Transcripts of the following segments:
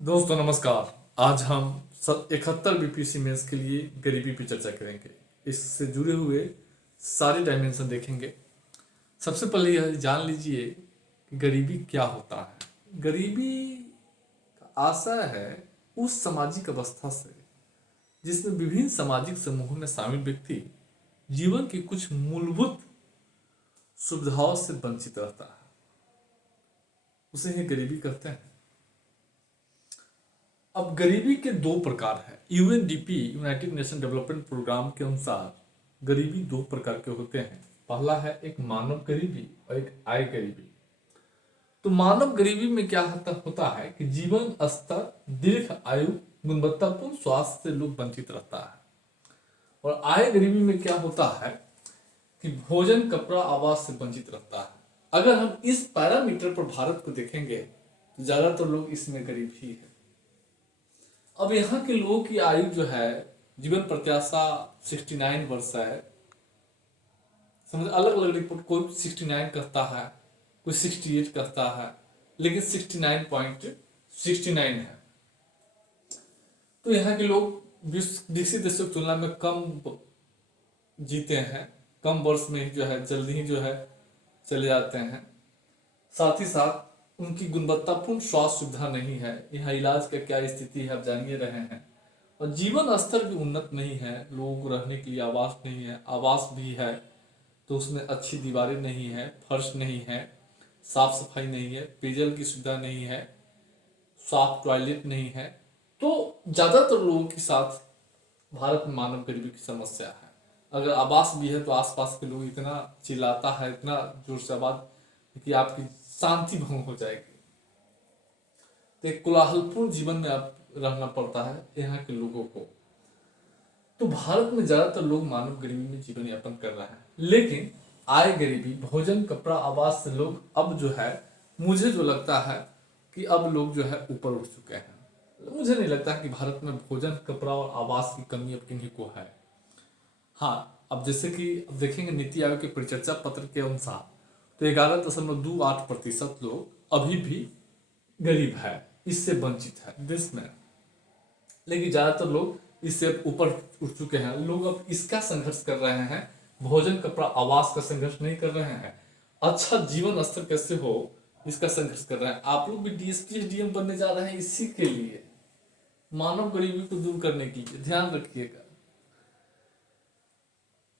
दोस्तों नमस्कार। आज हम 71 बीपीएससी मेंस के लिए गरीबी पे चर्चा करेंगे। इससे जुड़े हुए सारे डायमेंशन देखेंगे। सबसे पहले यह जान लीजिए कि गरीबी क्या होता है। गरीबी का आशय है उस सामाजिक अवस्था से जिसमें विभिन्न सामाजिक समूहों में शामिल व्यक्ति जीवन की कुछ मूलभूत सुविधाओं से वंचित रहता है, उसे ही गरीबी कहते हैं। अब गरीबी के दो प्रकार हैं। UNDP United Nation Development Programme के अनुसार गरीबी दो प्रकार के होते हैं। पहला है एक मानव गरीबी और एक आय गरीबी। तो मानव गरीबी में क्या होता है कि जीवन स्तर, दीर्घ आयु, गुणवत्तापूर्ण स्वास्थ्य से लोग वंचित रहता है। और आय गरीबी में क्या होता है कि भोजन, कपड़ा, आवास से वंचित रहता है। अगर हम इस पैरामीटर पर भारत को देखेंगे तो ज्यादातर लोग इसमें गरीब ही है। अब यहाँ के लोगों की आयु जो है, जीवन प्रत्याशा 69 वर्ष है। समझ, अलग अलग रिपोर्ट, कोई 69 कहता है, कोई 68 कहता है, लेकिन 69.69 है। तो यहाँ के लोग विकसित देशों की तुलना में कम जीते हैं, कम वर्ष में ही जो है जल्दी ही जो है चले जाते हैं। साथ ही साथ उनकी गुणवत्तापूर्ण स्वास्थ्य सुविधा नहीं है। यहाँ इलाज का क्या स्थिति है आप जान ही रहे हैं। और जीवन स्तर भी उन्नत नहीं है। लोगों को रहने के लिए आवास नहीं है, आवास भी है तो उसमें अच्छी दीवारें नहीं है, फर्श नहीं है, साफ सफाई नहीं है, पेयजल की सुविधा नहीं है, साफ टॉयलेट नहीं है। तो ज्यादातर लोगों के साथ भारत में मानव गरीबी की समस्या है। अगर आवास भी है तो आसपास के लोग इतना चिल्लाता है, इतना जोर से आवाज कि आपकी शांति भंग हो जाएगी। तो एक कोलाहलपूर्ण जीवन में आप रहना पड़ता है यहाँ के लोगों को। तो भारत में ज्यादातर लोग मानव गरीबी में जीवन यापन कर रहे हैं। लेकिन आय गरीबी, भोजन, कपड़ा, आवास से लोग अब जो है, मुझे जो लगता है कि अब लोग जो है ऊपर उठ चुके हैं। मुझे नहीं लगता कि भारत में भोजन, कपड़ा और आवास की कमी अब किन्हीं को है। हाँ, अब जैसे कि अब देखेंगे नीति आयोग के परिचर्चा पत्र के अनुसार तो 11.28% लोग अभी भी गरीब है, इससे वंचित है देश में। लेकिन ज्यादातर लोग इससे ऊपर उठ चुके हैं। लोग अब इसका संघर्ष कर रहे हैं, भोजन, कपड़ा, आवास का संघर्ष नहीं कर रहे हैं। अच्छा जीवन स्तर कैसे हो इसका संघर्ष कर रहे हैं। आप लोग भी डीएसपी डीएम बनने जा रहे हैं इसी के लिए, मानव गरीबी को दूर करने के लिए। ध्यान रखिएगा।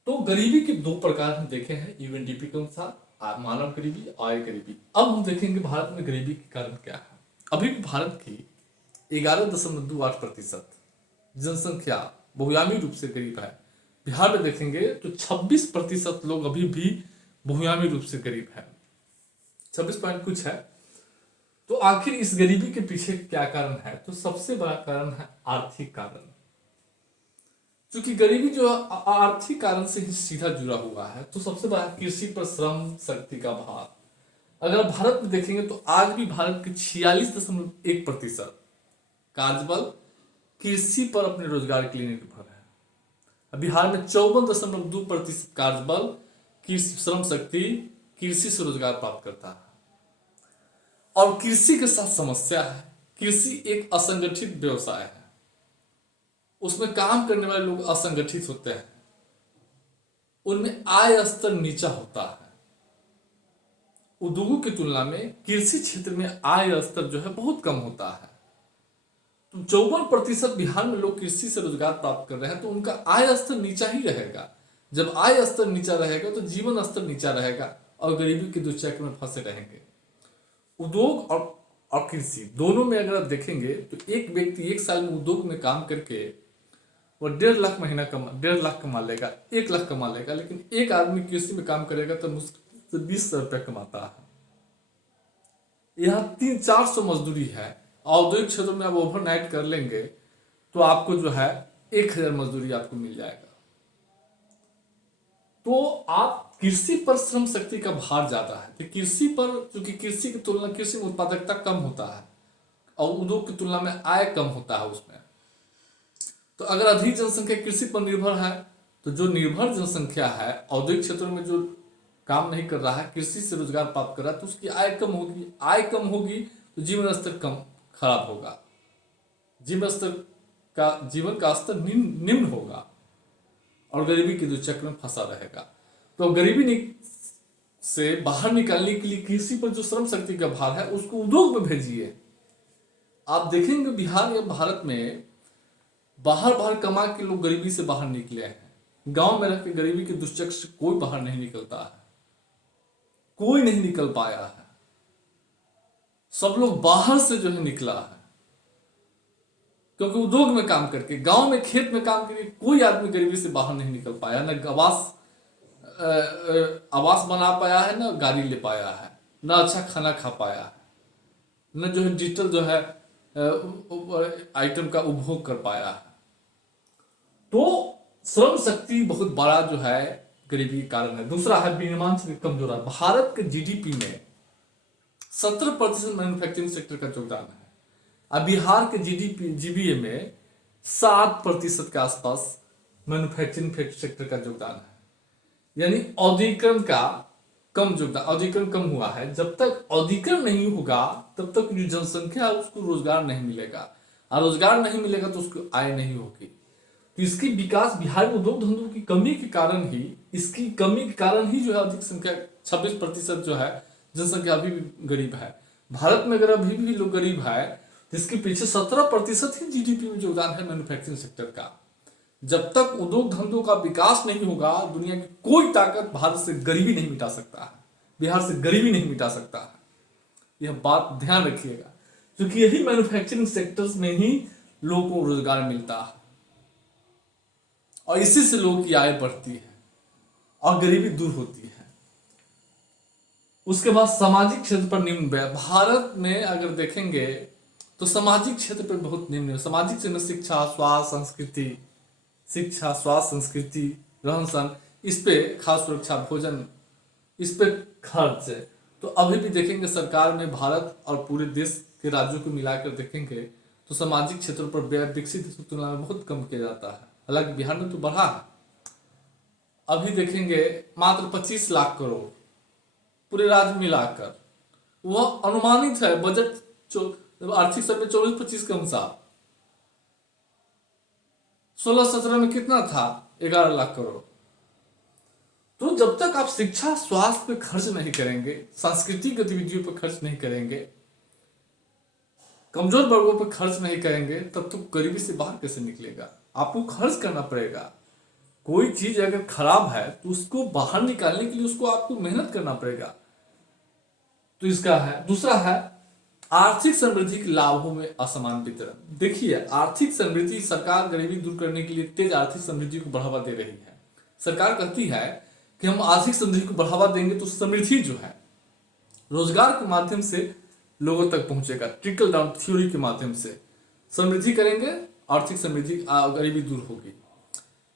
तो गरीबी के दो प्रकार हम देखे हैं यूएनडीपी के अनुसार, मानव गरीबी, आय गरीबी। अब हम देखेंगे भारत में गरीबी के कारण क्या है। अभी भी भारत की 11.28% जनसंख्या बहुआयामी रूप से गरीब है। बिहार में देखेंगे तो 26% लोग अभी भी बहुआयामी रूप से गरीब है, 26 पॉइंट कुछ है। तो आखिर इस गरीबी के पीछे क्या कारण है? तो सबसे बड़ा कारण है आर्थिक कारण। क्योंकि गरीबी जो आर्थिक कारण से ही सीधा जुड़ा हुआ है। तो सबसे बड़ा कृषि पर श्रम शक्ति का भार। अगर भारत में देखेंगे तो आज भी भारत के 46.1% कार्यबल कृषि पर अपने रोजगार के लिए निर्भर है। बिहार में 54.2% कार्यबल, कृषि श्रम शक्ति कृषि से रोजगार प्राप्त करता है। और कृषि के साथ समस्या है, कृषि एक असंगठित व्यवसाय है, उसमें काम करने वाले लोग असंगठित होते हैं, उनमें आय स्तर नीचा होता है। उद्योगों की तुलना में कृषि क्षेत्र में आय स्तर जो है बहुत कम होता है। तो 54% बिहार में लोग कृषि से रोजगार प्राप्त कर रहे हैं, तो उनका आय स्तर नीचा ही रहेगा। जब आय स्तर नीचा रहेगा तो जीवन स्तर नीचा रहेगा और गरीबी के दुश्चक्र में फंसे रहेंगे। उद्योग और कृषि दोनों में अगर आप देखेंगे तो एक व्यक्ति एक साल में उद्योग में काम करके वो 1.5 लाख कमा लेगा, 1 लाख कमा लेगा। लेकिन एक आदमी कृषि में काम करेगा तो मुश्किल से 20,000 रुपया कमाता है। यहाँ 300-400 मजदूरी है। औद्योगिक क्षेत्रों में आप ओवरनाइट कर लेंगे तो आपको जो है 1,000 मजदूरी आपको मिल जाएगा। तो आप कृषि पर श्रम शक्ति का भार ज्यादा है। तो कृषि पर, क्योंकि कृषि की तुलना, कृषि में उत्पादकता कम होता है और उद्योग की तुलना में आय कम होता है उसमें। तो अगर अधिक जनसंख्या कृषि पर निर्भर है तो जो निर्भर जनसंख्या है औद्योगिक क्षेत्रों में जो काम नहीं कर रहा है, कृषि से रोजगार प्राप्त कर रहा है, तो उसकी आय कम होगी। आय कम होगी तो जीवन स्तर कम खराब होगा। जीवन का स्तर निम्न होगा और गरीबी के दुचक्र में फंसा रहेगा। तो से बाहर निकालने के लिए कृषि पर जो श्रम शक्ति का भार है उसको उद्योग में भेजिए। आप देखेंगे बिहार या भारत में बाहर कमा के लोग गरीबी से बाहर निकले हैं। गांव में रह के गरीबी के दुश्चक्र से कोई बाहर नहीं निकलता है, कोई नहीं निकल पाया है। सब लोग बाहर से जो है निकला है, क्योंकि उद्योग में काम करके, गांव में खेत में काम करके कोई आदमी गरीबी से बाहर नहीं निकल पाया। न आवास बना पाया है, न गाड़ी ले पाया है, न अच्छा खाना खा पाया है, न जो है डिजिटल जो है आइटम का उपभोग कर पाया है। तो श्रम शक्ति बहुत बड़ा जो है गरीबी के कारण है। दूसरा है विनिर्माण क्षेत्र कमजोर है। भारत के जीडीपी में 70% मैन्युफैक्चरिंग सेक्टर का योगदान है। अब बिहार के जीबीए में 7% के आसपास मैन्युफैक्चरिंग सेक्टर का योगदान है। यानी औद्योगिकरण का कम योगदान, औद्योगिकरण कम हुआ है। जब तक औद्योगिकरण नहीं होगा तब तक जो जनसंख्या है उसको रोजगार नहीं मिलेगा, और रोजगार नहीं मिलेगा तो उसको आय नहीं होगी। तो इसकी विकास बिहार में उद्योग धंधों की कमी के कारण ही, इसकी कमी के कारण ही जो है अधिक संख्या 26% जो है जनसंख्या अभी भी गरीब है। भारत में अगर अभी भी लोग गरीब है तो इसके पीछे 17% ही जीडीपी में योगदान है मैन्युफैक्चरिंग सेक्टर का। जब तक उद्योग धंधों का विकास नहीं होगा, दुनिया की कोई ताकत भारत से गरीबी नहीं मिटा सकता है, बिहार से गरीबी नहीं मिटा सकता है। यह बात ध्यान रखिएगा, क्योंकि यही मैन्युफैक्चरिंग सेक्टर्स में ही लोगों को रोजगार मिलता है और इसी से लोगों की आय बढ़ती है और गरीबी दूर होती है। उसके बाद सामाजिक क्षेत्र पर निम्न व्यय। भारत में अगर देखेंगे तो सामाजिक क्षेत्र पर बहुत निम्न है। सामाजिक क्षेत्र में शिक्षा, स्वास्थ्य, संस्कृति, रहन सहन, इस पे खास सुरक्षा, भोजन, इस पे खर्च है। तो अभी भी देखेंगे सरकार में भारत और पूरे देश के राज्यों को मिलाकर देखेंगे तो सामाजिक क्षेत्रों पर व्यय विकसित देशों की तुलना में बहुत कम किया जाता है। हालांकि बिहार में तो बढ़ा है। अभी देखेंगे मात्र 25 लाख करोड़ पूरे राज्य मिलाकर, वह अनुमानित है बजट आर्थिक सर्वे 24-25 के अनुसार। 16-17 में कितना था? 11 लाख करोड़। तो जब तक आप शिक्षा, स्वास्थ्य पे खर्च नहीं करेंगे, सांस्कृतिक गतिविधियों पर खर्च नहीं करेंगे, कमजोर वर्गों पर खर्च नहीं करेंगे, तब तो गरीबी से बाहर कैसे निकलेगा? आपको खर्च करना पड़ेगा। कोई चीज अगर खराब है तो उसको बाहर निकालने के लिए उसको आपको मेहनत करना पड़ेगा। तो इसका है। दूसरा है आर्थिक समृद्धि के लाभों में असमान वितरण। देखिए, आर्थिक समृद्धि, सरकार गरीबी दूर करने के लिए तेज आर्थिक समृद्धि को बढ़ावा दे रही है। सरकार कहती है कि हम आर्थिक समृद्धि को बढ़ावा देंगे तो समृद्धि जो है रोजगार के माध्यम से लोगों तक पहुंचेगा। ट्रिकल डाउन थ्योरी के माध्यम से समृद्धि करेंगे, आर्थिक समृद्धि, गरीबी दूर होगी।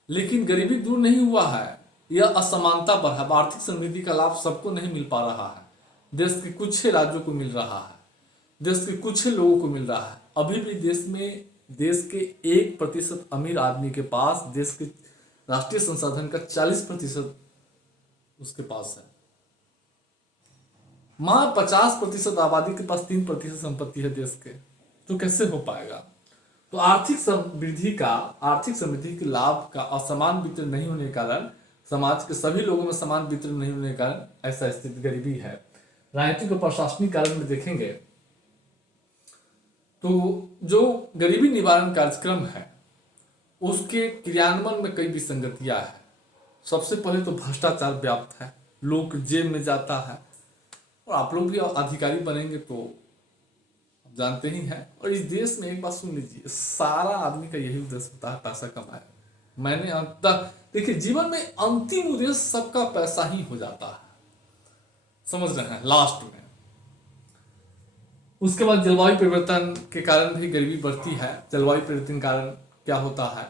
लेकिन गरीबी दूर नहीं हुआ है, यह असमानता बढ़ा। आर्थिक समृद्धि का लाभ सबको नहीं मिल पा रहा है। देश के कुछ राज्यों को मिल रहा है, देश के कुछ लोगों को मिल रहा है। अभी भी देश के 1% अमीर आदमी के पास देश के राष्ट्रीय संसाधन का 40% उसके पास है। मां 50% आबादी के पास 3% संपत्ति है देश के। तो कैसे हो पाएगा? तो आर्थिक समृद्धि के लाभ का असमान वितरण नहीं होने के कारण, समाज के सभी लोगों में समान वितरण नहीं होने के कारण ऐसा स्थिति गरीबी है। राजनीतिक और प्रशासनिक कारण में देखेंगे तो जो गरीबी निवारण कार्यक्रम है उसके क्रियान्वयन में कई विसंगतियां हैं। सबसे पहले तो भ्रष्टाचार व्याप्त है, लोग जेल में जाता है, और आप लोग भी अधिकारी बनेंगे तो जानते ही हैं। और इस देश में एक बात सुन लीजिए, सारा आदमी का यही उद्देश्य होता है पैसा कमाए। देखिए, जीवन में अंतिम उद्देश्य सबका पैसा ही हो जाता है, समझ रहे हैं, लास्ट में। उसके बाद जलवायु परिवर्तन के कारण भी गरीबी बढ़ती है। जलवायु परिवर्तन के कारण क्या होता है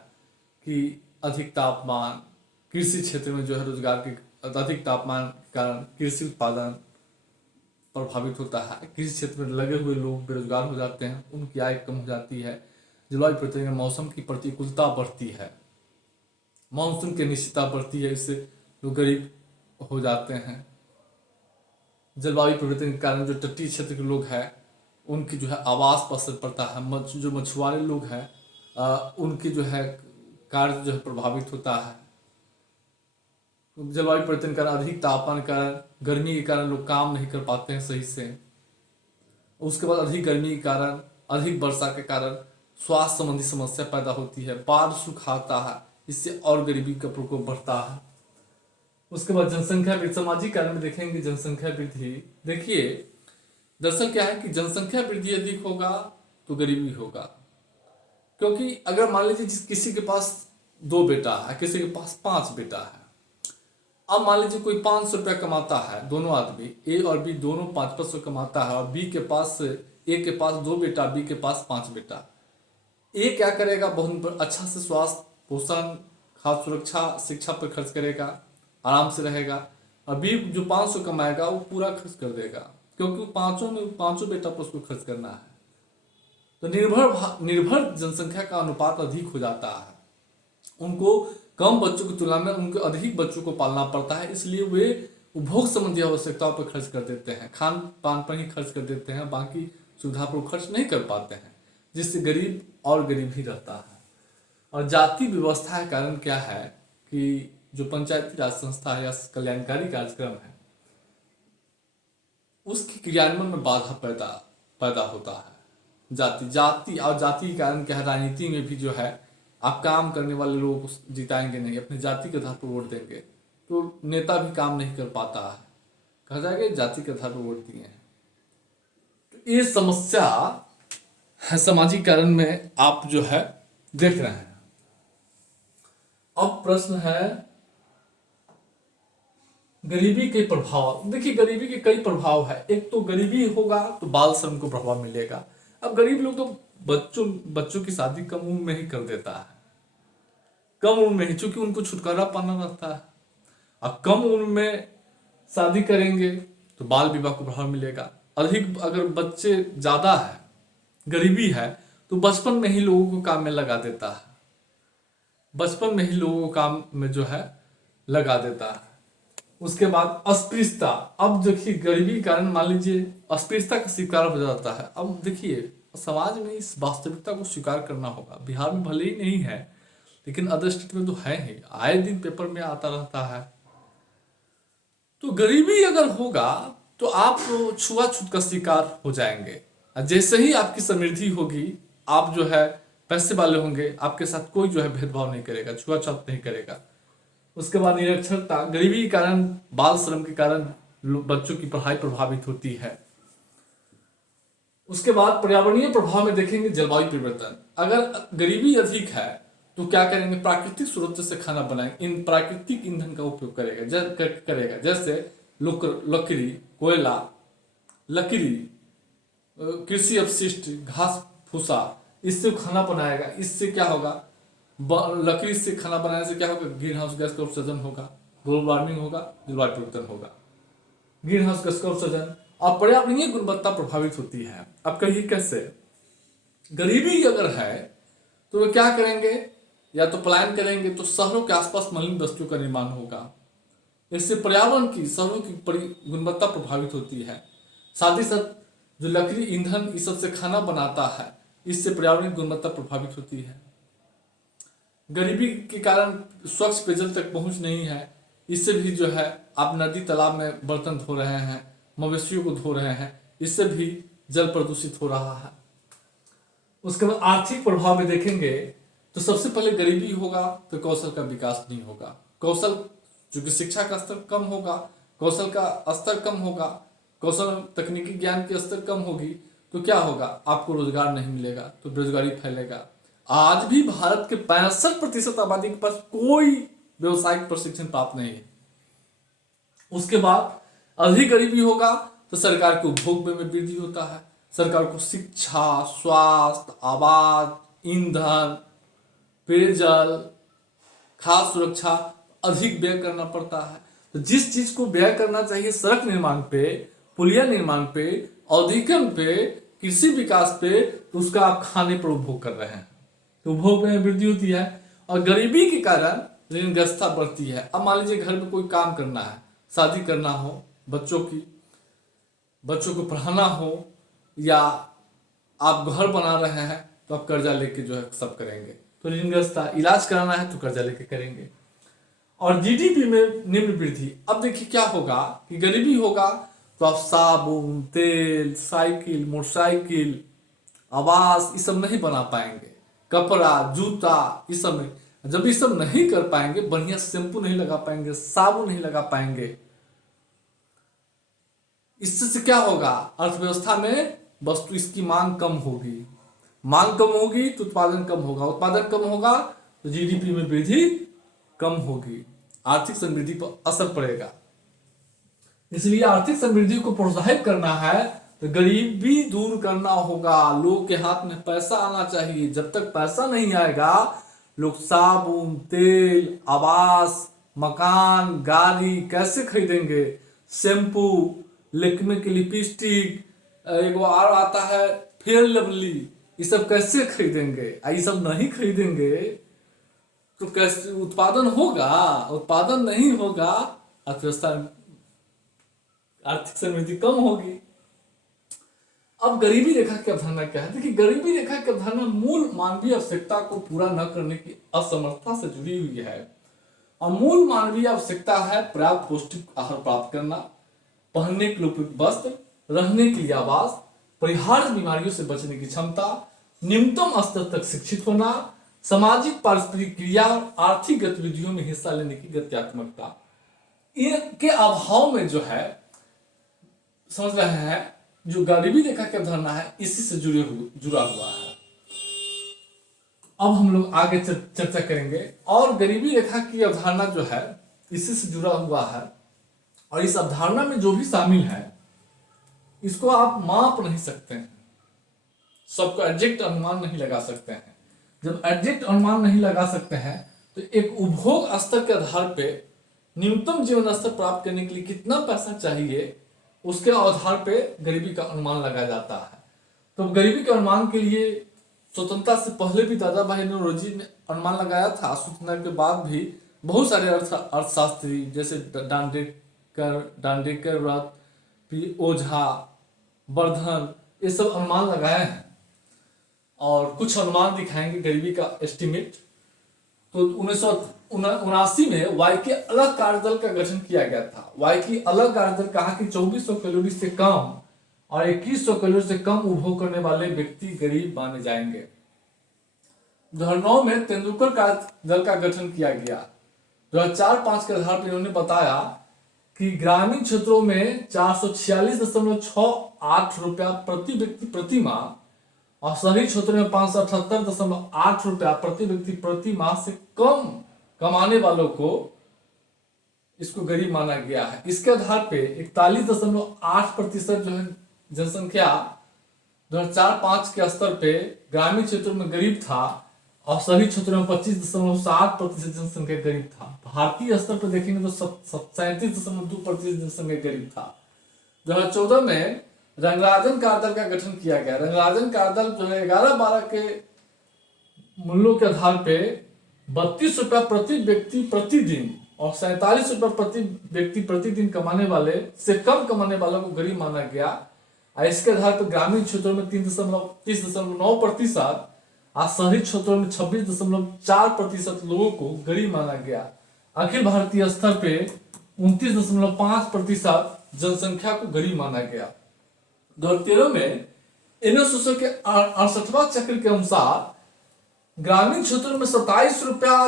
कि अधिक तापमान, कृषि क्षेत्र में जो है रोजगार के अधिक तापमान के कारण कृषि उत्पादन प्रभावित होता है। कृषि क्षेत्र में लगे हुए लोग बेरोजगार हो जाते हैं, उनकी आय कम हो जाती है। जलवायु परिवर्तन में मौसम की प्रतिकूलता बढ़ती है, मानसून की अनिश्चितता बढ़ती है, इससे लोग गरीब हो जाते हैं। जलवायु परिवर्तन के कारण जो तटीय क्षेत्र के लोग हैं उनकी जो है आवास पर असर पड़ता है। जो मछुआरे लोग हैं उनके जो है कार्य जो है प्रभावित होता है। जलवायु परिवर्तन के कारण, अधिक तापमान के कारण, गर्मी के कारण लोग काम नहीं कर पाते हैं सही से। उसके बाद अधिक गर्मी के कारण, अधिक वर्षा के कारण स्वास्थ्य संबंधी समस्या पैदा होती है, बाढ़ सुखाता है, इससे और गरीबी का प्रकोप बढ़ता है। उसके बाद जनसंख्या वृद्धि, सामाजिक कारण में देखेंगे जनसंख्या वृद्धि। देखिए दरअसल क्या है कि जनसंख्या वृद्धि अधिक होगा तो गरीबी होगा, क्योंकि अगर मान लीजिए किसी के पास 2 बेटा है, किसी के पास 5 बेटा है। अब मान लीजिए कोई 500 रुपया कमाता है, दोनों आदमी ए और बी दोनों 500 कमाता है, और बी के पास, ए के पास 2 बेटा, बी के पास 5 बेटा। ए क्या करेगा, बहुत अच्छा से स्वास्थ्य, पोषण, खाद्य सुरक्षा, शिक्षा पर खर्च करेगा, आराम से रहेगा। और बी जो 500 कमाएगा वो पूरा खर्च कर देगा, क्योंकि पांचों बेटा पर उसको खर्च करना है। तो निर्भर जनसंख्या का अनुपात अधिक हो जाता है। उनको कम बच्चों की तुलना में उनको अधिक बच्चों को पालना पड़ता है, इसलिए वे उपभोग संबंधी आवश्यकताओं पर खर्च कर देते हैं, खान पान पर ही खर्च कर देते हैं, बाकी सुविधा पर खर्च नहीं कर पाते हैं, जिससे गरीब और गरीब ही रहता है। और जाति व्यवस्था के कारण क्या है कि जो पंचायती राज संस्था है या कल्याणकारी कार्यक्रम है, उसके क्रियान्वयन में बाधा पैदा होता है। जाति और जाति के कारण क्या है, राजनीति में भी जो है आप काम करने वाले लोगों को जिताएंगे नहीं, अपनी जाति के आधार पर वोट देंगे तो नेता भी काम नहीं कर पाता है, कहा जाएगा जाति के आधार पर वोट दिए हैं। तो ये समस्या है सामाजिक कारण में आप जो है देख रहे हैं। अब प्रश्न है गरीबी के प्रभाव। देखिए गरीबी के कई प्रभाव है। एक तो गरीबी होगा तो बाल श्रम को प्रभाव मिलेगा। अब गरीब लोग तो बच्चों की शादी कम उम्र में ही कर देता है, कम उम्र में ही, चूंकि उनको छुटकारा पाना रहता है। अब कम उम्र में शादी करेंगे तो बाल विवाह को प्रभाव मिलेगा। अधिक अगर बच्चे ज्यादा है, गरीबी है, तो बचपन में ही लोगों को काम में लगा देता है, बचपन में ही लोगों को काम में जो है लगा देता है। उसके बाद अस्पृश्यता। अब देखिए गरीबी के कारण मान लीजिए अस्पृश्यता का शिकार हो जाता है। अब देखिए समाज में इस वास्तविकता को स्वीकार करना होगा। बिहार में भले ही नहीं है, लेकिन अदर स्टेट में तो है ही, आए दिन पेपर में आता रहता है। तो गरीबी अगर होगा तो आप छुआछूत का शिकार हो जाएंगे। जैसे ही आपकी समृद्धि होगी, आप जो है पैसे वाले होंगे, आपके साथ कोई जो है भेदभाव नहीं करेगा, छुआछूत नहीं करेगा। उसके बाद निरक्षरता। गरीबी के कारण, बाल श्रम के कारण बच्चों की पढ़ाई प्रभावित होती है। उसके बाद पर्यावरणीय प्रभाव में देखेंगे जलवायु परिवर्तन। अगर गरीबी अधिक है तो क्या करेंगे, प्राकृतिक स्रोत से खाना बनाएंगे, इन प्राकृतिक ईंधन का उपयोग करेगा जैसे लकड़ी, कोयला, लकड़ी, कृषि अपशिष्ट, घास भूसा, इससे खाना बनाएगा। इससे क्या होगा, लकड़ी से खाना बनाने से क्या होगा, ग्रीन हाउस गैस का उत्सर्जन होगा, ग्लोबल वार्मिंग होगा, जलवायु परिवर्तन होगा। ग्रीन हाउस गैस का उत्सर्जन और पर्यावरणीय गुणवत्ता प्रभावित होती है। अब कहिए कैसे, गरीबी अगर है तो वे क्या करेंगे, या तो पलायन करेंगे, तो शहरों के आसपास मलिन वस्तुओं का निर्माण होगा। इससे पर्यावरण की, शहरों की गुणवत्ता प्रभावित होती है। साथ ही साथ जो लकड़ी, ईंधन, इस सब से खाना बनाता है, इससे पर्यावरण की गुणवत्ता प्रभावित होती है। गरीबी के कारण स्वच्छ पेयजल तक पहुंच नहीं है, इससे भी जो है आप नदी तालाब में बर्तन धो रहे हैं, मवेशियों को धो रहे हैं, इससे भी जल प्रदूषित हो रहा है। उसके बाद आर्थिक प्रभाव में देखेंगे तो सबसे पहले गरीबी होगा तो कौशल का विकास नहीं होगा। कौशल, चूंकि शिक्षा का स्तर कम होगा, कौशल का स्तर कम होगा, कौशल तकनीकी ज्ञान की स्तर कम होगी, तो क्या होगा, आपको रोजगार नहीं मिलेगा, तो बेरोजगारी फैलेगा। आज भी भारत के 65% आबादी के पास कोई व्यवसायिक प्रशिक्षण प्राप्त नहीं है। उसके बाद अधिक गरीबी होगा तो सरकार के उपभोग में वृद्धि होता है। सरकार को शिक्षा, स्वास्थ्य, आवास, ईंधन, पेयजल, खाद्य सुरक्षा अधिक व्यय करना पड़ता है। तो जिस चीज को व्यय करना चाहिए सड़क निर्माण पे, पुलिया निर्माण पे, औद्योगिकरण पे, कृषि विकास पे, तो उसका आप खाने पर उपभोग कर रहे हैं, तो उपभोग में वृद्धि होती है। और गरीबी के कारण ऋणग्रस्तता बढ़ती है। अब मान लीजिए घर में कोई काम करना है, शादी करना हो, बच्चों को पढ़ाना हो, या आप घर बना रहे हैं तो आप कर्जा लेके जो है सब करेंगे, तो ऋणग्रस्तता। इलाज कराना है तो कर्जा लेके करेंगे। और जीडीपी में निम्न वृद्धि। अब देखिए क्या होगा कि गरीबी होगा तो आप साबुन, तेल, साइकिल, मोटरसाइकिल, आवास ये सब नहीं बना पाएंगे, कपड़ा, जूता ये सब नहीं। जब ये सब नहीं कर पाएंगे, बढ़िया शैम्पू नहीं लगा पाएंगे, साबुन नहीं लगा पाएंगे, इससे क्या होगा, अर्थव्यवस्था में वस्तु इसकी मांग कम होगी, मांग कम होगी तो उत्पादन कम होगा, उत्पादन कम होगा तो जीडीपी में वृद्धि कम होगी, आर्थिक समृद्धि पर असर पड़ेगा। इसलिए आर्थिक समृद्धि को प्रोत्साहित करना है तो गरीबी दूर करना होगा, लोग के हाथ में पैसा आना चाहिए। जब तक पैसा नहीं आएगा, लोग साबुन, तेल, आवास, मकान, गाड़ी कैसे खरीदेंगे, शैम्पू, लेक्मे की लिपस्टिक, एक और आता है फेयर लवली, ये सब कैसे खरीदेंगे? ये सब नहीं खरीदेंगे तो कैसे उत्पादन होगा? उत्पादन नहीं होगा, अर्थव्यवस्था, आर्थिक समृद्धि कम होगी। अब गरीबी रेखा की अवधारणा क्या है? देखिए, गरीबी रेखा की अवधारणा मूल मानवीय आवश्यकता को पूरा न करने की असमर्थता से जुड़ी हुई है। और मूल मानवीय आवश्यकता है पर्याप्त पौष्टिक आहार प्राप्त करना, पहनने के लिए उपयुक्त वस्त्र, रहने के लिए आवास, परिहार्य बीमारियों से बचने की क्षमता, न्यूनतम स्तर तक शिक्षित होना, सामाजिक पारस्परिक क्रिया और आर्थिक गतिविधियों में हिस्सा लेने की गत्यात्मकता। इनके अभाव में जो है, समझ रहे हैं, जो गरीबी रेखा की अवधारणा है इसी से जुड़ा हुआ है। अब हम लोग आगे चर्चा करेंगे। और गरीबी रेखा की अवधारणा जो है इसी से जुड़ा हुआ है, और इस अवधारणा में जो भी शामिल है इसको आप माप नहीं सकते हैं, सबको एग्जैक्ट अनुमान नहीं लगा सकते हैं। जब एग्जैक्ट अनुमान नहीं लगा सकते हैं तो एक उपभोग स्तर के आधार पे न्यूनतम जीवन स्तर प्राप्त करने के लिए कितना पैसा चाहिए, उसके आधार पे गरीबी का अनुमान लगाया जाता है। तो गरीबी के अनुमान के लिए स्वतंत्रता से पहले भी दादा भाई नौरोजी ने अनुमान लगाया था, स्वतंत्रता के बाद भी बहुत सारे अर्थशास्त्री जैसे दांडेकर व्रत, ओझा, वर्धन, ये सब अनुमान लगाए हैं। और कुछ अनुमान दिखाएंगे गरीबी का एस्टिमेट। तो 1979 में वाई के अलग कार्यदल का गठन किया गया था। वाई की अलग कार्यदल कहा कि 2400 कैलोरी से कम और 2100 कैलोरी से कम उपभोग करने वाले व्यक्ति गरीब माने जाएंगे। 2009 में तेंदुलकर कार्यदल का गठन किया गया। 2004-5 के आधार पर इन्होंने बताया कि ग्रामीण क्षेत्रों में 446.68 रुपया प्रति व्यक्ति प्रति माह और शहरी क्षेत्रों में 578.8 रुपया प्रति व्यक्ति प्रति माह से कम कमाने वालों को इसको गरीब माना गया है। इसके आधार पे 41.8% जो है जनसंख्या 2004-5 के स्तर पे ग्रामीण क्षेत्रों में गरीब था और शहरी क्षेत्रों में 25.7% जनसंख्या गरीब था। भारतीय स्तर पर देखेंगे तो 37.2% जनसंख्या गरीब था। 2014 में रंगराजन कार्यदल का गठन किया गया। रंगराजन कार्यदल जो है 11-12 के मूल्यों के आधार पे 32 रुपया प्रति व्यक्ति प्रतिदिन और 47 रुपया प्रति व्यक्ति प्रतिदिन कमाने वाले से कम कमाने वालों को गरीब माना गया। और इसके आधार पर ग्रामीण क्षेत्रों में 30.9% और शहरी क्षेत्रों में 26.4% लोगों को गरीब माना गया। अखिल भारतीय स्तर पे 29.5% जनसंख्या को गरीब माना गया। 2013 में एनएसओ के 68वां चक्र के अनुसार ग्रामीण क्षेत्रों में 27 रुपया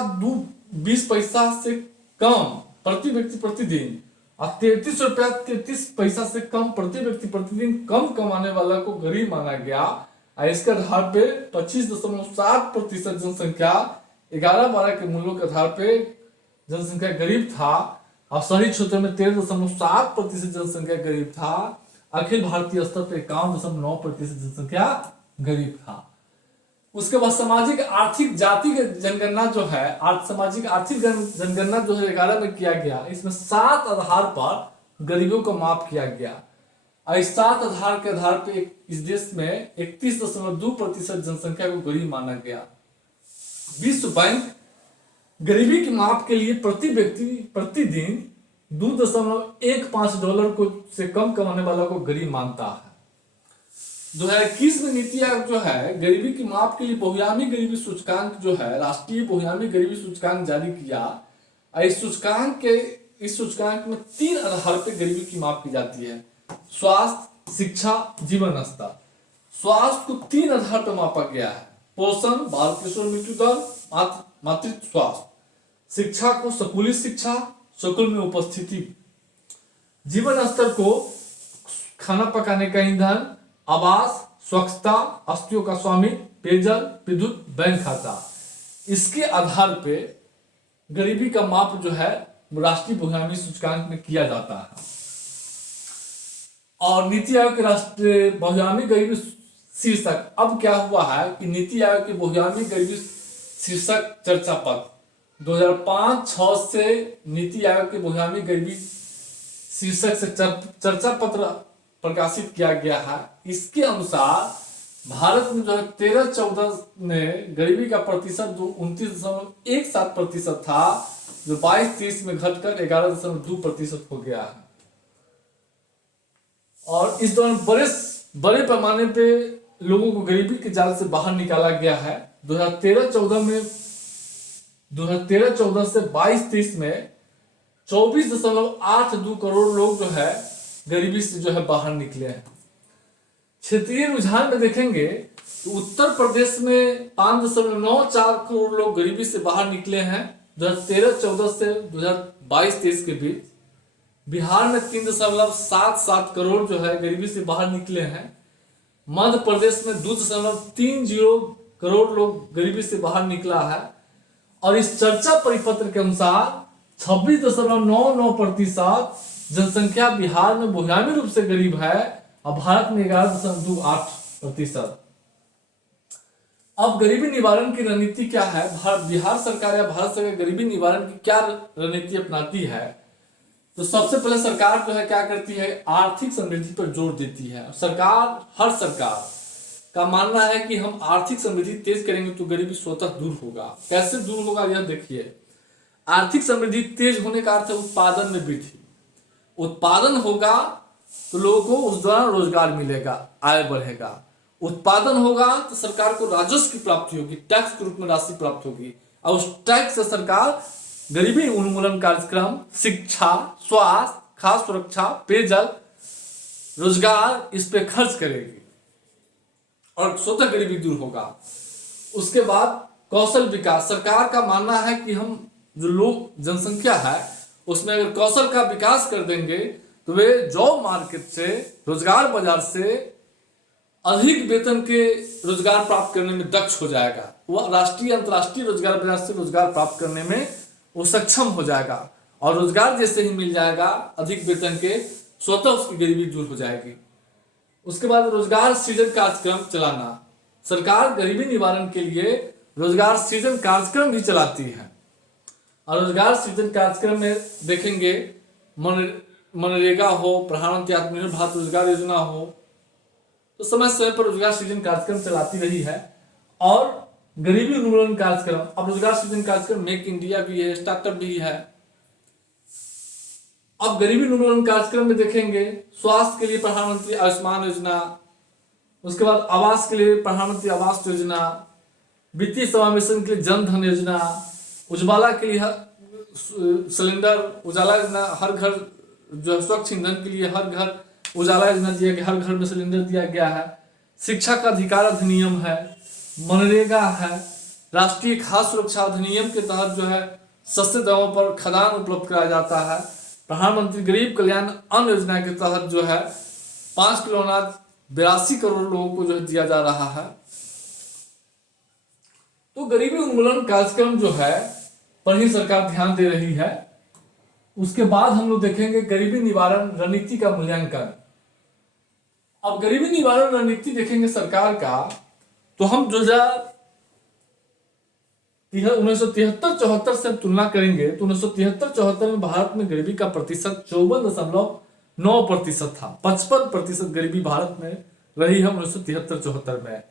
20 पैसा से कम प्रति व्यक्ति प्रतिदिन और 33 रुपया 33 पैसा से कम प्रति व्यक्ति प्रतिदिन कम कमाने वाला को गरीब माना गया। और इसके आधार पे 25.7% जनसंख्या 11-12 के मूल्यों के आधार पे जनसंख्या गरीब था और शहरी क्षेत्र में 13.7% जनसंख्या गरीब था। अखिल भारतीय स्तर पर 51.9% जनसंख्या गरीब था। उसके बाद सामाजिक आर्थिक जाति जनगणना जो है, सामाजिक आर्थिक जनगणना जो है 11 में किया गया। इसमें 7 आधार पर गरीबों को माप किया गया और इस 7 आधार के आधार पे इस देश में 31.2% जनसंख्या को गरीब माना गया। विश्व बैंक गरीबी की माप के लिए प्रति व्यक्ति प्रतिदिन $2.15 को से कम कमाने वाला को गरीब मानता है। 2021 में नीति आयोग जो है गरीबी की माप के लिए बहुआयामी गरीबी सूचकांक जो है, राष्ट्रीय बहुआयामी गरीबी सूचकांक जारी किया। और इस सूचकांक में 3 आधार पर गरीबी की माप की जाती है: स्वास्थ्य, शिक्षा, जीवन स्तर। स्वास्थ्य को 3 आधार पर मापा गया है: पोषण, बाल किशोर मृत्यु दर, मातृत्व स्वास्थ्य। शिक्षा को स्कूली शिक्षा, स्कूल में उपस्थिति। जीवन स्तर को खाना पकाने का ईंधन, आवास, स्वच्छता, अस्थियों का स्वामित्व, पेयजल, विद्युत, बैंक खाता। इसके आधार पे गरीबी का माप जो है राष्ट्रीय बहुआयामी सूचकांक में किया जाता है। और नीति आयोग के राष्ट्रीय बहुआयामी गरीबी शीर्षक, अब क्या हुआ है कि नीति आयोग के बहुआयामी गरीबी शीर्षक चर्चा पत्र 2005-6 से नीति आयोग के बहुआयामी गरीबी शीर्षक से चर्चा पत्र प्रकाशित किया गया है। इसके अनुसार भारत में जो है 13-14 में गरीबी का प्रतिशत जो 29.17% था, जो 22-23 में घटकर 11.2% हो गया है। और इस दौरान बड़े पैमाने पे लोगों को गरीबी के जाल से बाहर निकाला गया है। 2013-14 से 22-23 में 24.82 करोड़ लोग जो है गरीबी से जो है बाहर निकले हैं। क्षेत्रीय रुझान में देखेंगे तो उत्तर प्रदेश में 5.94 करोड़ लोग गरीबी से बाहर निकले हैं 2013-14 से 2022-23 के बीच। बिहार में 3.77 करोड़ जो है गरीबी से बाहर निकले हैं। मध्य प्रदेश में 2.30 करोड़ लोग गरीबी से बाहर निकला है। और इस चर्चा परिपत्र के अनुसार 26.99% जनसंख्या बिहार में बहुआयामी रूप से गरीब है और भारत में 11.28%। अब गरीबी निवारण की रणनीति क्या है? बिहार सरकार या भारत सरकार गरीबी निवारण की क्या रणनीति अपनाती है? तो सबसे पहले सरकार जो है क्या करती है, आर्थिक समृद्धि पर जोर देती है। हर सरकार का मानना है कि हम आर्थिक समृद्धि तेज करेंगे तो गरीबी स्वतः दूर होगा। कैसे दूर होगा यह देखिए। आर्थिक समृद्धि तेज होने का अर्थ है उत्पादन में वृद्धि। उत्पादन होगा तो लोगों को उस दौरान रोजगार मिलेगा, आय बढ़ेगा। उत्पादन होगा तो सरकार को राजस्व की प्राप्ति होगी, टैक्स के रूप में राशि प्राप्त होगी। और उस टैक्स से सरकार गरीबी उन्मूलन कार्यक्रम, शिक्षा, स्वास्थ्य, खाद्य सुरक्षा, पेयजल, रोजगार इस पे खर्च करेगी और स्वतः गरीबी दूर होगा। उसके बाद कौशल विकास। सरकार का मानना है कि हम जो लोग जनसंख्या है उसमें अगर कौशल का विकास कर देंगे तो वे जॉब मार्केट से, रोजगार बाजार से अधिक वेतन के रोजगार प्राप्त करने में दक्ष हो जाएगा। वह राष्ट्रीय अंतर्राष्ट्रीय रोजगार बाजार से रोजगार प्राप्त करने में वो सक्षम हो जाएगा। और रोजगार जैसे ही मिल जाएगा अधिक वेतन के, स्वतः उसकी गरीबी दूर हो जाएगी। उसके बाद रोजगार सृजन कार्यक्रम चलाना। सरकार गरीबी निवारण के लिए रोजगार सृजन कार्यक्रम भी चलाती है। और रोजगार सृजन कार्यक्रम में देखेंगे मनरेगा हो, प्रधानमंत्री आत्मनिर्भर भारत रोजगार योजना हो, तो समय समय पर रोजगार सृजन कार्यक्रम चलाती रही है। और गरीबी उन्मूलन कार्यक्रम, अब रोजगार सृजन कार्यक्रम मेक इंडिया भी है, स्टार्टअप भी है। अब गरीबी उन्मूलन कार्यक्रम में देखेंगे स्वास्थ्य के लिए प्रधानमंत्री आयुष्मान योजना, उसके बाद आवास के लिए प्रधानमंत्री आवास योजना, वित्तीय समावेशन के लिए जन धन योजना, उज्ज्वला के लिए सिलेंडर उजाला योजना, हर घर जो स्वच्छ ईंधन के लिए हर घर उजाला योजना दिया गया, हर घर में सिलेंडर दिया गया है। शिक्षा का अधिकार अधिनियम है, मनरेगा है, राष्ट्रीय खाद्य सुरक्षा अधिनियम के तहत जो है सस्ते दामों पर खाद्यान्न उपलब्ध कराया जाता है। प्रधानमंत्री गरीब कल्याण अन्न योजना के तहत जो है 5 किलो अनाज 82 करोड़ लोगों को जो है दिया जा रहा है। तो गरीबी उन्मूलन कार्यक्रम जो है पर ही सरकार ध्यान दे रही है। उसके बाद हम लोग देखेंगे गरीबी निवारण रणनीति का मूल्यांकन। अब गरीबी निवारण रणनीति देखेंगे सरकार का, तो हम 1973-74 से तुलना करेंगे तो 1973-74 में भारत में गरीबी का प्रतिशत 54.9% था। 55% गरीबी भारत में रही है 1973-74 में।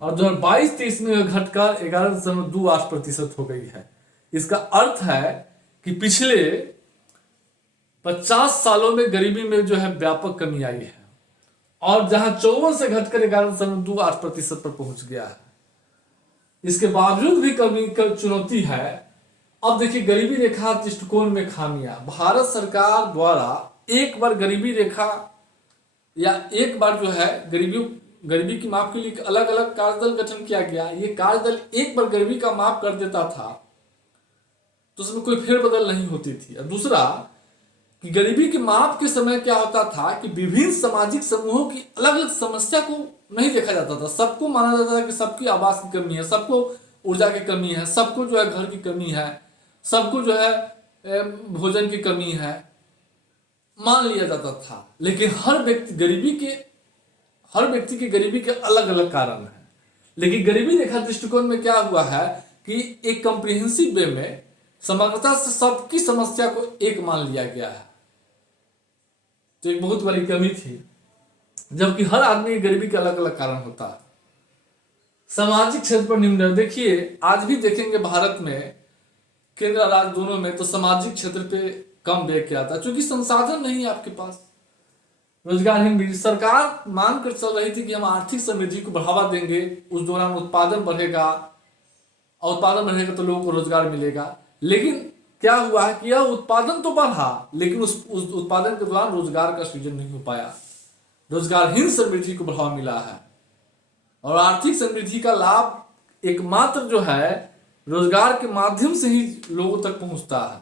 और 2022-23 में घटकर 11.28% हो गई है। इसका अर्थ है कि पिछले 50 सालों में गरीबी में जो है व्यापक कमी आई है। और जहां 54 से घटकर 11.28% पर पहुंच गया है। इसके बावजूद भी कमी चुनौती है। अब देखिए, गरीबी रेखा दृष्टिकोण में खामियां। भारत सरकार द्वारा एक बार गरीबी रेखा या एक बार जो है गरीबी की माप के लिए अलग अलग कार्यदल गठन किया गया। ये कार्यदल एक बार गरीबी का माप कर देता था तो उसमें कोई फेरबदल नहीं होती थी। और दूसरा कि गरीबी के माप के समय क्या होता था कि विभिन्न सामाजिक समूहों की अलग अलग समस्या को नहीं देखा जाता था। सबको माना जाता था कि सबकी आवास की कमी है, सबको ऊर्जा की कमी है, सबको जो है घर की कमी है, सबको जो है भोजन की कमी है, मान लिया जाता था। लेकिन हर व्यक्ति के गरीबी के अलग अलग कारण है। लेकिन गरीबी रेखा दृष्टिकोण में क्या हुआ है कि एक कॉम्प्रिहेंसिव वे में समग्रता से सबकी समस्या को एक मान लिया गया है, तो एक बहुत बड़ी कमी थी। जबकि हर आदमी की गरीबी के अलग अलग कारण होता है। सामाजिक क्षेत्र पर निम्न, देखिए आज भी देखेंगे भारत में केंद्र और राज्य दोनों में तो सामाजिक क्षेत्र पे कम व्यय किया था, क्योंकि संसाधन नहीं है आपके पास। रोजगारहीन भी सरकार मानकर चल रही थी कि हम आर्थिक समृद्धि को बढ़ावा देंगे, उस दौरान उत्पादन बढ़ेगा और उत्पादन बढ़ेगा तो लोगों को रोजगार मिलेगा। लेकिन क्या हुआ है कि यह उत्पादन तो बढ़ा, लेकिन उस उत्पादन के दौरान रोजगार का सृजन नहीं हो पाया। रोजगारहीन समृद्धि को बढ़ावा मिला है और आर्थिक समृद्धि का लाभ एकमात्र जो है रोजगार के माध्यम से ही लोगों तक पहुंचता है।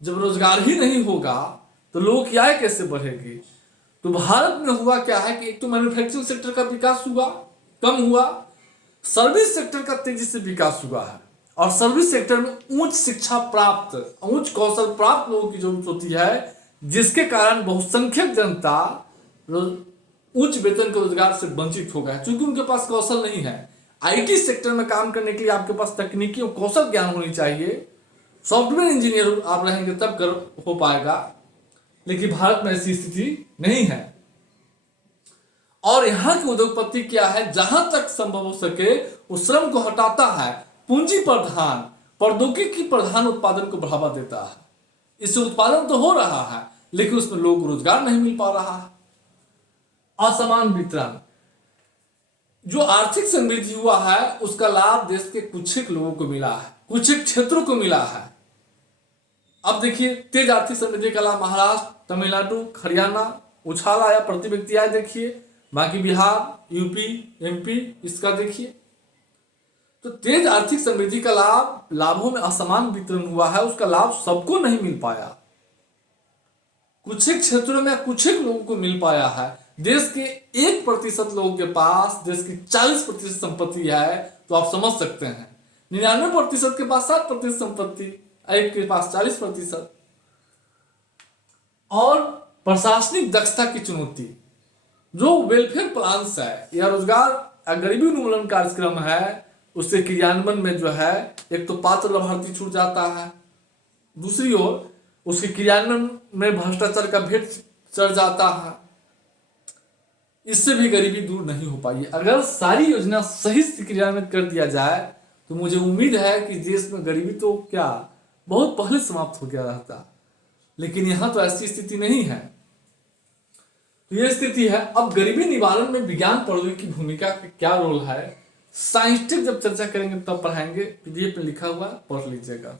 जब रोजगार ही नहीं होगा तो लोगों की आय कैसे बढ़ेगी? तो भारत में हुआ क्या है कि एक तो मैन्युफैक्चरिंग सेक्टर का विकास हुआ, कम हुआ, सर्विस सेक्टर का तेजी से विकास हुआ है। और सर्विस सेक्टर में उच्च शिक्षा प्राप्त, उच्च कौशल प्राप्त लोगों की जरूरत होती है, जिसके कारण बहुसंख्यक जनता उच्च वेतन के रोजगार से वंचित हो गया है, क्योंकि उनके पास कौशल नहीं है। आईटी सेक्टर में काम करने के लिए आपके पास तकनीकी और कौशल ज्ञान होनी चाहिए। सॉफ्टवेयर इंजीनियर आप रहेंगे तब कर हो पाएगा, लेकिन भारत में ऐसी स्थिति नहीं है। और यहाँ की उद्योगपति क्या है, जहां तक संभव हो सके उस श्रम को हटाता है, पूंजी प्रधान, प्रौद्योगिकी प्रधान उत्पादन को बढ़ावा देता है। इससे उत्पादन तो हो रहा है लेकिन उसमें लोगों को रोजगार नहीं मिल पा रहा है। असमान वितरण, जो आर्थिक समृद्धि हुआ है उसका लाभ देश के कुछ एक लोगों को मिला है, कुछ एक क्षेत्रों को मिला है। अब देखिए, तेज आर्थिक समृद्धि का लाभ महाराष्ट्र, तमिलनाडु, हरियाणा उछाल आया, प्रति व्यक्ति आय देखिए। बाकी बिहार, यूपी, एमपी इसका देखिए। तो तेज आर्थिक समृद्धि का लाभों में असमान वितरण हुआ है, उसका लाभ सबको नहीं मिल पाया, कुछ एक क्षेत्रों में कुछ एक लोगों को मिल पाया है। देश के 1% लोगों के पास देश की 40% संपत्ति है, तो आप समझ सकते हैं 99% के पास 7% संपत्ति, एक के पास 40%। और प्रशासनिक दक्षता की चुनौती, जो वेलफेयर प्लान्स है या रोजगार गरीबी उन्मूलन कार्यक्रम है, उसके क्रियान्वयन में जो है एक तो पात्र लाभार्थी छूट जाता है, दूसरी ओर उसके क्रियान्वयन में भ्रष्टाचार का भेद चढ़ जाता है। इससे भी गरीबी दूर नहीं हो पाई। अगर सारी योजना सही से क्रियान्वित कर दिया जाए तो मुझे उम्मीद है कि देश में गरीबी तो क्या बहुत पहले समाप्त हो गया रहता, लेकिन यहाँ तो ऐसी स्थिति नहीं है। तो यह स्थिति है। अब गरीबी निवारण में विज्ञान प्रौद्योगिकी की भूमिका का क्या रोल है, साइंटिफिक जब चर्चा करेंगे तब पढ़ाएंगे, पीडीएफ में लिखा हुआ, पढ़ लीजिएगा।